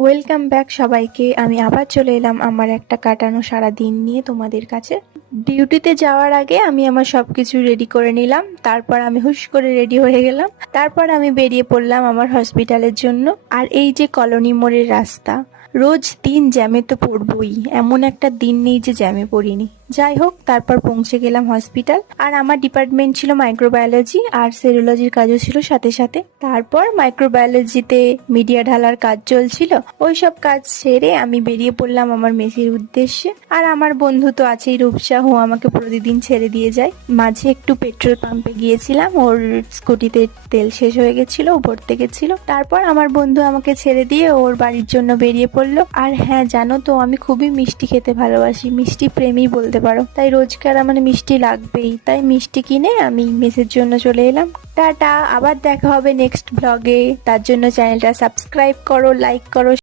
Welcome back সবাইকে। আমি আবার চলে এলাম আমার একটা কাটানো সারা দিন নিয়ে তোমাদের কাছে। ডিউটিতে যাওয়ার আগে আমি আমার সবকিছু রেডি করে নিলাম, তারপর আমি হুশ করে রেডি হয়ে গেলাম। তারপর আমি বেরিয়ে পড়লাম আমার হসপিটালের জন্য। আর এই যে কলোনি মোড়ের রাস্তা, রোজ দিন জ্যামে তো পড়বই, এমন একটা দিন নেই যে জ্যামে পড়িনি। যাই হোক, তারপর পৌঁছে গেলাম হসপিটাল। আর আমার ডিপার্টমেন্ট ছিল মাইক্রোবায়োলজি, আর সেরোলজির কাজও ছিল সাথে সাথে। তারপর মাইক্রোবায়োলজিতে মিডিয়া ঢালার কাজ চলছিল, ওইসব কাজ সেরে আমি বেরিয়ে পড়লাম আমার মেসির উদ্দেশ্যে। আর আমার বন্ধু তো আছেই, রূপসা, ও আমাকে প্রতিদিন ছেড়ে দিয়ে যায়। মাঝে একটু পেট্রোল পাম্পে গিয়েছিলাম, ওর স্কুটিতে তেল শেষ হয়ে গেছিল, ও ভরতে গেছিল। তারপর আমার বন্ধু আমাকে ছেড়ে দিয়ে ওর বাড়ির জন্য বেরিয়ে পড়লো। আর হ্যাঁ, জানো তো আমি খুবই মিষ্টি খেতে ভালোবাসি, মিষ্টি প্রেমী বলতে পারো। তাই রোজকার আমার মিষ্টি লাগবেই, তাই মিষ্টি কিনে আমি মেসের জন্য চলে এলাম। টাটা, আবার দেখা হবে নেক্সট ব্লগে। তার জন্য চ্যানেলটা সাবস্ক্রাইব করো, লাইক করো।